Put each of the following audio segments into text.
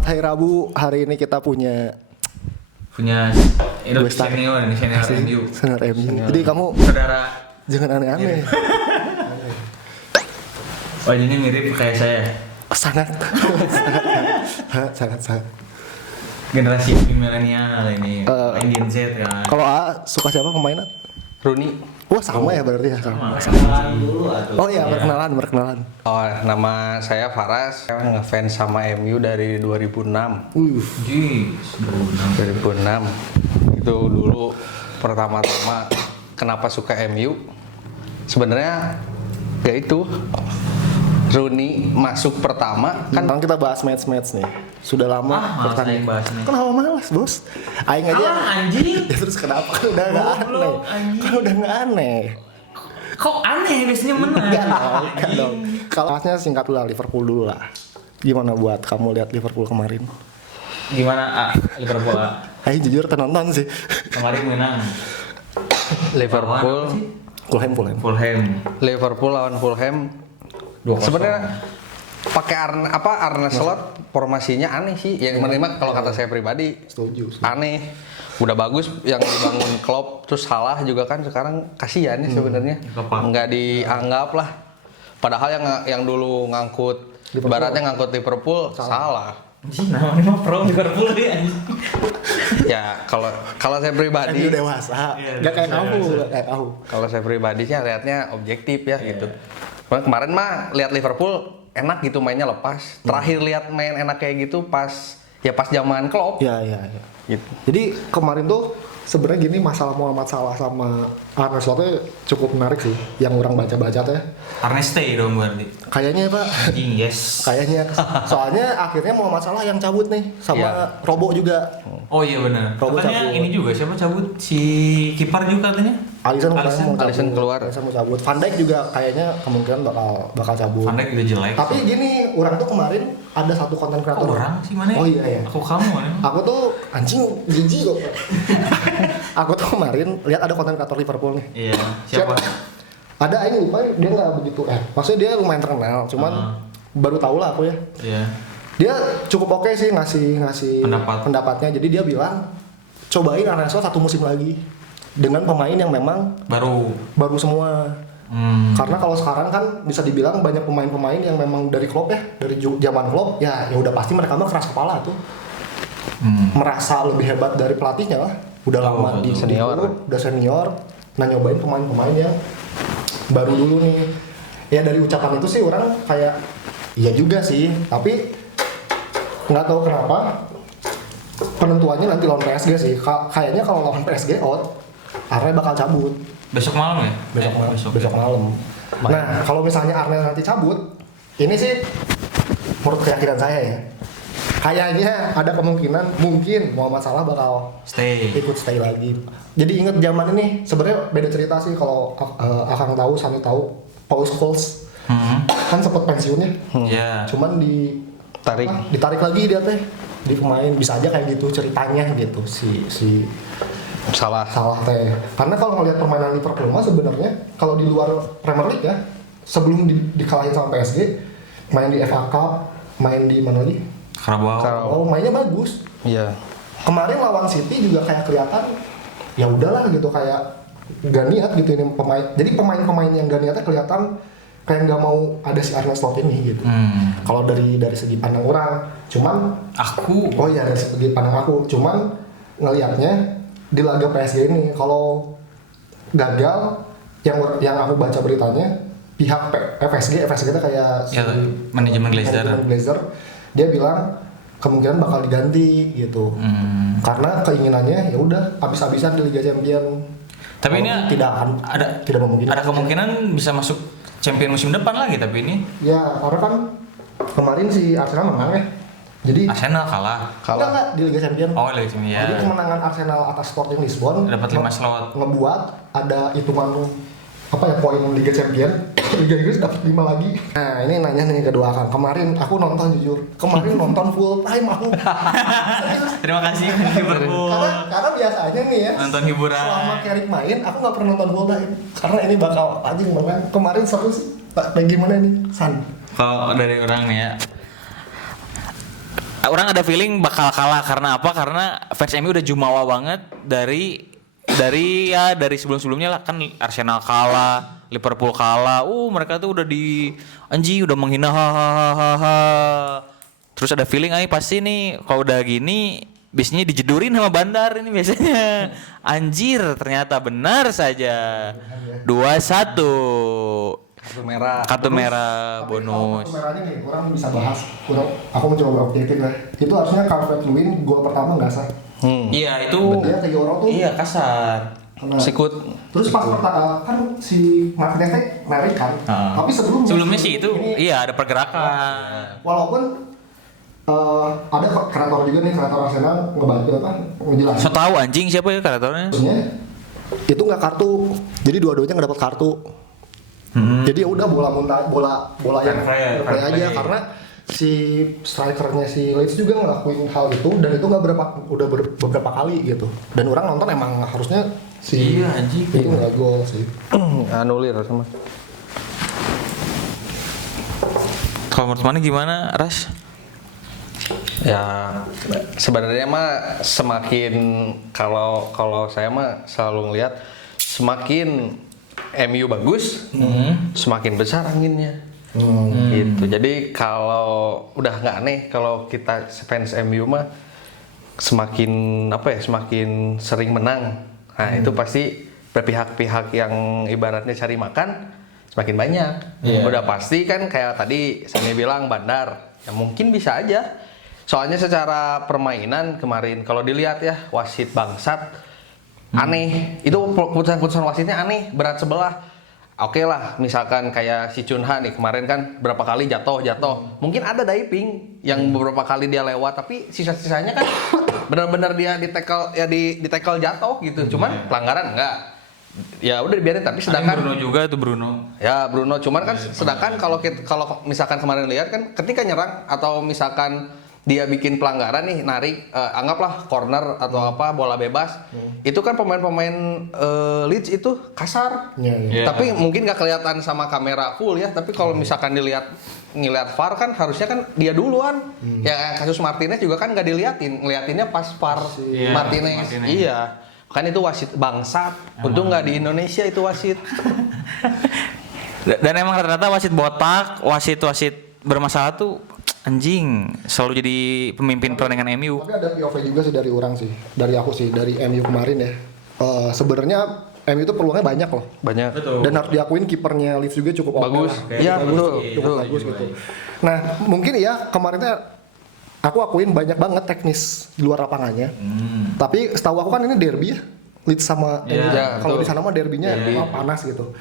Selamat hari Rabu. Hari ini kita punya itu senior MU. Senior MU. Jadi kamu Saudara jangan aneh-aneh. wajahnya mirip kayak saya. Sangat. sangat. Generasi milenial ini. Indian Z ya. Kalau A suka siapa pemainnya? Rooney. Wah sama ya berarti ya. Kenalan dulu atuh. Oh iya, berkenalan. Oh, nama saya Faras. Saya ngefans sama MU dari 2006. Jis, 2006. Itu dulu pertama-tama kenapa suka MU? Sebenarnya ya itu Rooney masuk pertama kan. Sekarang kita bahas match nih. Sudah lama malas aing bahas nih. Kenapa malas, Bos? Aing aja. Anjing. Ya terus kenapa? Kan udah enggak aneh. Goblok, anjing. Kan udah enggak aneh. Kok aneh biasanya menang? Enggak dong. Kalau bahasnya singkat dulu lah, Liverpool dulu lah. Gimana buat kamu lihat Liverpool kemarin? Gimana Liverpool? Aing jujur nonton sih. Kemarin menang. Liverpool Fulham. lawan Fulham. 2-0. Sebenarnya pakai Arne Slot formasinya aneh sih. Yang menerima kalau kata saya pribadi Setuju. aneh. Udah bagus yang dibangun Klopp, terus salah juga kan sekarang kasihan ya sebenarnya. Nggak dianggap lah. Padahal yang dulu ngangkut baratnya ngangkut Liverpool salah. Anjing, namanya pro Liverpool ya anjing. Ya kalau saya pribadi MU dewasa. Iya, Enggak kayak kamu, dewasa. enggak kayak kamu. kalau saya pribadi sih lihatnya objektif ya gitu. Kemarin mah lihat Liverpool enak gitu mainnya lepas. Terakhir lihat main enak kayak gitu pas zaman Klopp. Iya. Gitu. Jadi kemarin tuh sebenarnya gini, masalah Muhammad Salah sama Arne Slotnya cukup menarik sih. Yang orang baca-baca teh. Arne stay dong berarti. Kayaknya Pak. Anjing, yes. Kayaknya. Soalnya akhirnya Muhammad Salah yang cabut nih sama Iya. Robo juga. Oh iya benar. Robot Katanya cabut. ini juga siapa cabut? Si kiper juga katanya. Alisson Alisson keluar. Alisson mau cabut. Van Dijk juga kayaknya kemungkinan bakal cabut. Van Dijk udah jelek. Tapi gini, orang tuh kemarin ada satu konten kreator. orang sih mana? Oh iya ya. Aku kamu kan. Aku tuh anjing jijik kok. Aku tuh kemarin lihat ada konten kreator Liverpool nih. Iya. Siapa? Ada, aing lupa, dia nggak begitu maksudnya dia lumayan terkenal, cuman baru tahu lah aku ya. Iya. Dia cukup oke sih ngasih pendapatnya. Jadi dia bilang cobain Arne Slot satu musim lagi dengan pemain yang memang baru semua. Karena kalau sekarang kan bisa dibilang banyak pemain-pemain yang memang dari Klopp ya, dari zaman Klopp ya udah pasti mereka mah keras kepala tuh. Merasa lebih hebat dari pelatihnya lah. Udah lama di senior. Udah senior. Nah, nyobain pemain-pemain yang baru dulu nih. Ya dari ucapan itu sih orang kayak iya juga sih, tapi nggak tahu kenapa penentuannya nanti lawan PSG sih. Kayaknya kalau lawan PSG out, Arne bakal cabut. Besok malam ya? Besok malam. Nah, kalau misalnya Arne nanti cabut, ini sih menurut keyakinan saya ya. Kayaknya ada kemungkinan mungkin Muhammad Salah bakal ikut stay lagi. Jadi inget zaman ini sebenarnya beda cerita sih kalau Akang tahu, Sani tahu, Paul Scholes kan sempat pensiunnya. Iya. Cuman ditarik lagi dia teh di pemain, bisa aja kayak gitu ceritanya gitu si Salah teh. Karena kalau ngelihat permainan Liverpool mah sebenarnya kalau di luar Premier League ya, sebelum dikalahin sama PSG, main di FA Cup, main di mana lagi? Carabao. Oh, mainnya bagus. Iya. Kemarin lawan City juga kayak kelihatan ya udahlah gitu, kayak gak niat gitu ini pemain. Jadi pemain-pemain yang gak niatnya kelihatan kayak nggak mau ada si Arne Slot ini gitu. Kalau dari segi pandang orang, cuman dari segi pandang aku, cuman ngelihatnya di laga PSG ini kalau gagal, yang aku baca beritanya pihak FSG itu kayak manajemen Glazer, dia bilang kemungkinan bakal diganti gitu. Karena keinginannya ya udah habis-habisan di Liga Champions. Tapi ini tidak memungkinkan. Ada kemungkinan bisa masuk Champion musim depan lagi tapi ini. Ya, karena kan kemarin si Arsenal menang ya. Jadi Arsenal kalah. Enggak di Liga Champions. Oh, Liga Champions ya. Jadi kemenangan Arsenal atas Sporting Lisbon dapat 5 slot. Ngebuat ada hitungan poin Liga Champions. Liga Inggris dapat 5 lagi. Nah, ini nanya nih kedua Kang. Kemarin aku nonton jujur. Nonton full time aku. Terima kasih Liverpool. Karena biasanya nih ya. Nonton hiburan. Selama Carrick main, aku nggak pernah nonton full time. Karena ini bakal anjing banget. Kemarin seru sih. Kayak gimana nih, San? Kalau dari orang nih ya, Orang ada feeling bakal kalah karena apa? Karena fans MU udah jumawa banget dari sebelum-sebelumnya lah, kan Arsenal kalah, Liverpool kalah. Mereka tuh udah udah menghina hahaha. Terus ada feeling pasti nih kalau udah gini biasanya dijedurin sama Bandar ini biasanya. Anjir, ternyata benar saja. 2-1. Kartu merah bonus. Kartu merahnya nih, orang bisa bahas. Aku mencoba objektif lah. Itu harusnya Calvert Lewin gol pertama nggak sah. Iya itu. Dia ke Euro tuh. Iya kasar. Sikut. Terus pas pertama kan si Martinez narik kan. Tapi sebelumnya sih itu iya ada pergerakan. Walaupun ada kreator juga nih, kreator Arsenal ngebantu ngejelasin. So tahu anjing siapa ya kreatornya? Maksudnya itu nggak kartu. Jadi dua-duanya nggak dapat kartu. Jadi ya udah bola yang fair aja karena si strikernya si Leeds juga ngelakuin hal itu dan itu udah beberapa kali gitu. Dan orang nonton emang harusnya anjing itu nggak gol sih. Anulir sama. Kalau menurut mana gimana, Ras? Ya sebenarnya mah semakin kalau saya mah selalu ngelihat semakin MU bagus, semakin besar anginnya. Gitu. Jadi kalau udah nggak aneh kalau kita fans MU mah semakin semakin sering menang. Nah itu pasti berpihak-pihak yang ibaratnya cari makan semakin banyak. Udah pasti kan kayak tadi Sami bilang Bandar, ya mungkin bisa aja. Soalnya secara permainan kemarin kalau dilihat ya wasit bangsat aneh. Itu keputusan wasitnya aneh, berat sebelah. Oke lah, misalkan kayak si Chunha nih kemarin kan berapa kali jatuh. Mungkin ada diving yang beberapa kali dia lewat, tapi sisa-sisanya kan benar-benar dia di tackle jatuh gitu. Cuman pelanggaran enggak. Ya udah dibiarin, tapi sedangkan Bruno juga tuh Bruno. Ya Bruno, cuman kan sedangkan kalau misalkan kemarin lihat kan ketika nyerang atau misalkan dia bikin pelanggaran nih, narik anggaplah corner atau bola bebas, itu kan pemain-pemain Leeds itu kasar. Tapi mungkin nggak kelihatan sama kamera full ya, tapi kalau misalkan ngelihat VAR kan harusnya kan dia duluan. Ya kasus Martinez juga kan nggak ngeliatinnya pas VAR Martinez. Iya, kan itu wasit bangsat. Untung nggak di Indonesia itu wasit. Dan emang ternyata wasit botak, wasit bermasalah tuh anjing selalu jadi pemimpin pertandingan MU. Tapi ada POV juga sih dari orang sih, dari aku sih, dari MU kemarin ya. Sebenarnya MU itu peluangnya banyak loh. Banyak. Betul. Dan harus diakuin kipernya Leeds juga cukup bagus. Iya betul. Cukup bagus gitu. Nah mungkin ya kemarinnya aku akuin banyak banget teknis di luar lapangannya. Tapi setahu aku kan ini derby ya, Leeds sama MU. Kalau di sana mah derbynya panas gitu.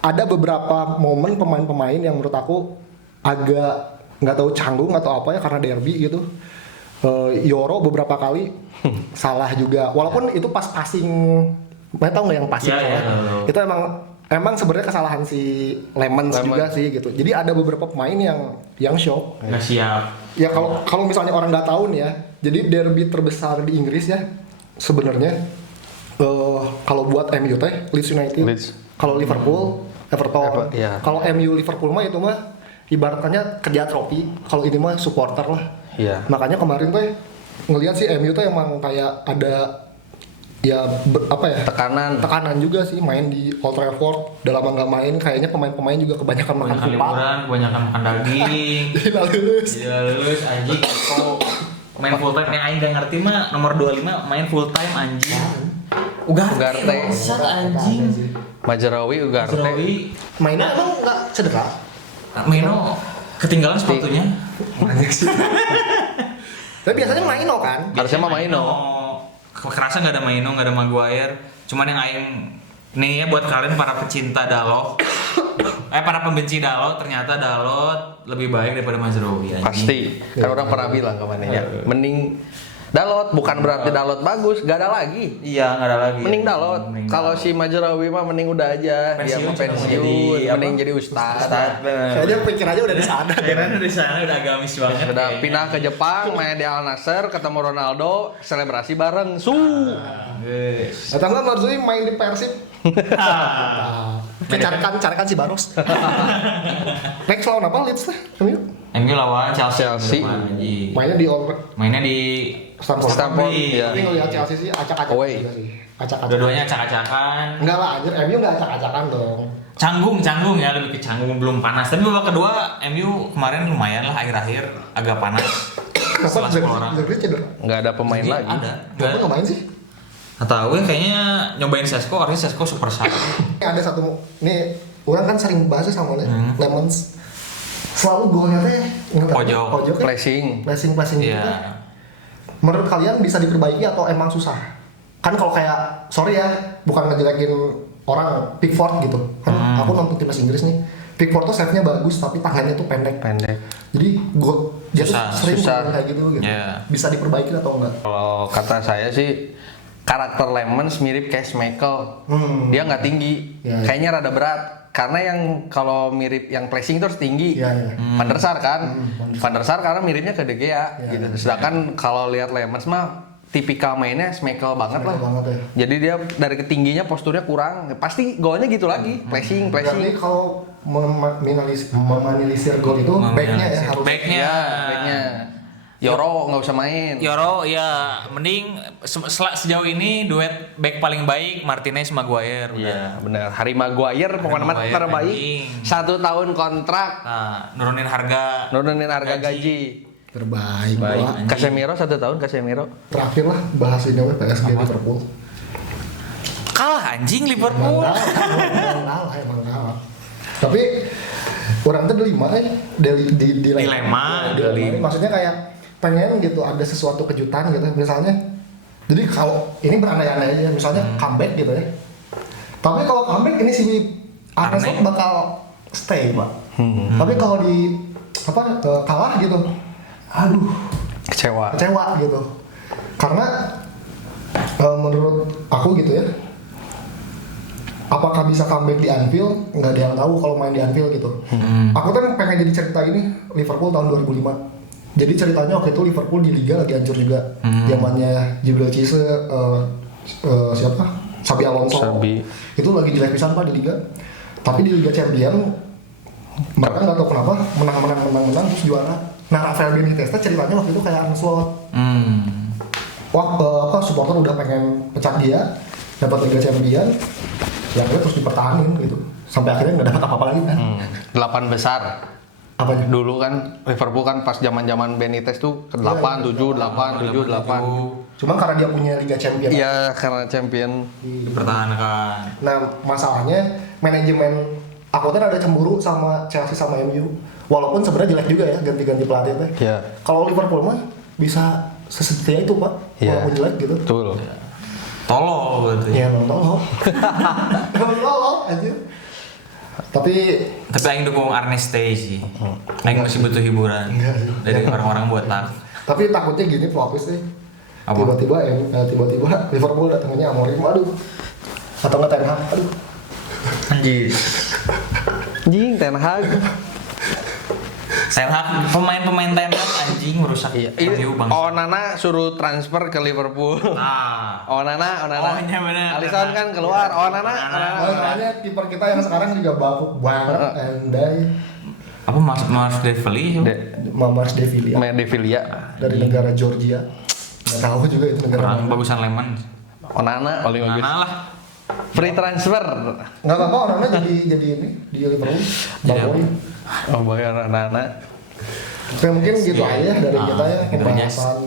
Ada beberapa momen pemain-pemain yang menurut aku agak nggak tahu canggung atau apa ya karena derby gitu. Yoro beberapa kali salah juga, walaupun itu pas passing, tahu nggak yang passing salah? Itu emang sebenarnya kesalahan si Lemons juga sih gitu. Jadi ada beberapa pemain yang shock. Nggak siap. Ya kalau misalnya orang nggak tahu nih ya, jadi derby terbesar di Inggris ya sebenarnya kalau buat MU teh Leeds United. Kalau Liverpool Everton. Kalau MU Liverpool mah itu mah ibaratnya kerja trofi, kalau ini mah supporter lah. Makanya kemarin tuh ngelihat sih MU tuh emang kayak ada tekanan juga sih, main di Old Trafford udah lama nggak main, kayaknya pemain-pemain juga kebanyakan makan liburan, kebanyakan makan daging. Jadi lulus anjing. Kok main full time yang aing gak ngerti mah nomor 25 main full time anjing. Ugarte anjing. Majarawi mainnya emang nggak cedera. Maino ketinggalan sepatunya. Tapi biasanya Maino kan? Harusnya mah Maino. Kerasa nggak ada Maino, nggak ada Maguire. Cuman yang aing nih ya buat kalian para pecinta Dalot, para pembenci Dalot, ternyata Dalot lebih baik daripada Mazraoui. Pasti. Kan orang pernah bilang kemana ya. Mending Dalot, bukan berarti Dalot bagus, gak ada lagi. Iya, gak ada lagi. Mending Dalot. Kalau si Mazraoui mah mending udah aja, dia mau pensiun, mending jadi ustaz. Kayaknya pikir aja udah di sana. Pikirannya di sana udah agamis banget. Udah pindah ke Jepang, main di Al Nassr, ketemu Ronaldo, selebrasi bareng. Atau enggak Mazraoui main di Persib. Carikan si Baros. Next lawan apa Leeds lah? MU lawan Chelsea. Chelsea. Mainnya di Mainnya di Stamford, iya. Tapi ngeliat Chelsea sih acak-acak Away. juga sih. Acak-acak. dua-duanya acak-acakan. Enggak lah, anjir MU enggak acak-acakan dong. Canggung ya, lebih ke canggung, belum panas. Tapi babak kedua MU kemarin lumayan lah, akhir-akhir agak panas. Setelah 10 orang. Zerklis cedera. Nggak ada pemain Jadi lagi. Ada. Kenapa nggak main sih? Nggak tahu ya, kayaknya nyobain Sesko, artinya Sesko super sub. Ada satu, nih orang kan sering bahas sama Lemons. Selalu golnya teh Pojok. kan? Flashing. Flashing gitu. Iya. Menurut kalian bisa diperbaiki atau emang susah? Kan kalau kayak, sorry ya, bukan ngejelekin orang Pickford gitu. Kan aku nonton timnas Inggris nih. Pickford tuh save-nya bagus tapi tangannya tuh pendek. Jadi dia tuh sering susah. kayak gitu. Yeah. Bisa diperbaiki atau enggak? Kalau kata saya sih karakter Lemons mirip kayak Schmeichel. Dia nggak tinggi, Ya, ya. kayaknya rada berat. Karena yang kalau mirip yang flashing terus tinggi. Ya, ya. Van der Sar kan. Van der Sar karena miripnya ke De Gea Ya, gitu. Sedangkan kalau lihat Lemons mah tipikal mainnya Schmeichel banget lah. Banget ya. Jadi dia dari ketingginya posturnya kurang. Pasti golnya gitu lagi, flashing. Berarti kalau meminimalisir gol itu backnya ya harus. Backnya. Ya, backnya. Yoro nggak usah main. Yoro ya mending sejauh ini duet back paling baik Martinez Maguire. Iya, benar. Harry Maguire pokoknya mah Maguire, terbaik. anjing. 1 tahun kontrak. Nah, nurunin harga. Nurunin harga gaji. Terbaik. Baik. Gua Anjing. Casemiro 1 tahun Casemiro. terakhir lah bahas ini PSG Liverpool. Kalah anjing Liverpool. Emang kalah. Tapi orang tuh dilema Dilema. Maksudnya kayak pengen gitu ada sesuatu kejutan gitu misalnya. Jadi kalau ini berandai-andai aja misalnya comeback gitu ya. Tapi kalau comeback ini si Arne Slot bakal stay, Pak. Tapi kalau di kalah gitu. Aduh, Kecewa. gitu. Karena menurut aku gitu ya. Apakah bisa comeback di Anfield? Nggak ada yang tahu kalau main di Anfield gitu. Aku kan pengen jadi cerita ini Liverpool tahun 2005. Jadi ceritanya waktu itu Liverpool di Liga lagi hancur juga. Zamannya Jibril Cisse, siapa? Xabi Alonso. Itu lagi jelek pisan Pak di Liga. Tapi di Liga Champions mereka nggak tahu kenapa menang terus juara. Nah Rafael Benitez ceritanya waktu itu kayak Arne Slot. Wah supporter udah pengen pecat dia, dapat Liga Champions. Yang gue terus dipertahanin gitu sampai akhirnya nggak dapat apa-apa lagi kan. 8 besar. Apanya? Dulu kan Liverpool kan pas zaman-zaman Benitez tuh ke 8, 7, 8, 7, 8. Cuma karena dia punya Liga Champions. Iya, karena champion. Dipertahankan. Nah masalahnya manajemen aku kan ada cemburu sama Chelsea sama MU. Walaupun sebenarnya jelek juga ya ganti-ganti pelatih teh. Iya. Kalau Liverpool mah bisa sesetia itu Pak. Iya. Walaupun jelek gitu. Betul. Tolol berarti. Ya emang tolong. Emang tolong aja. Tapi Aing dukung Arne stay sih. Aing masih butuh hiburan Enggak sih. dari orang-orang botak. tapi takutnya gini plot twist nih. Apa? Tiba-tiba Liverpool datangnya Amorim, aduh. Atau nggak Ten Hag, aduh. Anjir. Anjing Ten Hag. Ten Hag, pemain-pemain Ten Hag anjing merusak MU bang. Onana suruh transfer ke Liverpool. Nah. Onana. Oh, iya bener. Alisson kan keluar. Onana. Makanya kiper kita yang sekarang juga bapuk banget, andai. Apa Mars Devili? Mars Devilla Devilia. dari negara Georgia. Nggak tahu juga itu negara Orang mana. bagusan Lemon. Onana paling bagus. Mana lah. Free transfer. Nggak apa-apa orangnya jadi ini di Liverpool. Jadi Bang Boy. Oh bayar Onana. Oke, mungkin gitu aja dari kita ya gitu aja. pembahasan.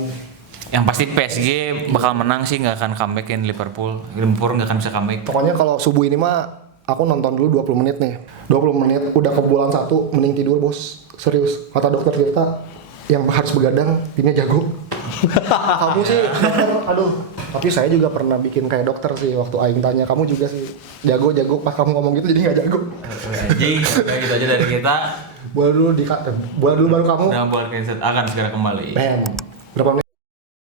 Yang pasti PSG bakal menang sih, nggak akan comebackin Liverpool. Liverpool nggak akan bisa comeback. Pokoknya kalau subuh ini mah aku nonton dulu 20 menit nih. 20 menit udah ke bulan 1 mending tidur bos. Serius. Kata dokter Tirta yang harus begadang timnya jago. Kamu sih dokter, aduh. Tapi saya juga pernah bikin kayak dokter sih waktu Aing tanya kamu juga sih jago pas kamu ngomong gitu jadi nggak jago. Anjing, kayak gitu aja dari kita. Boleh dulu baru kamu. Nah, buat akan segera kembali. Bam. Berapa menit?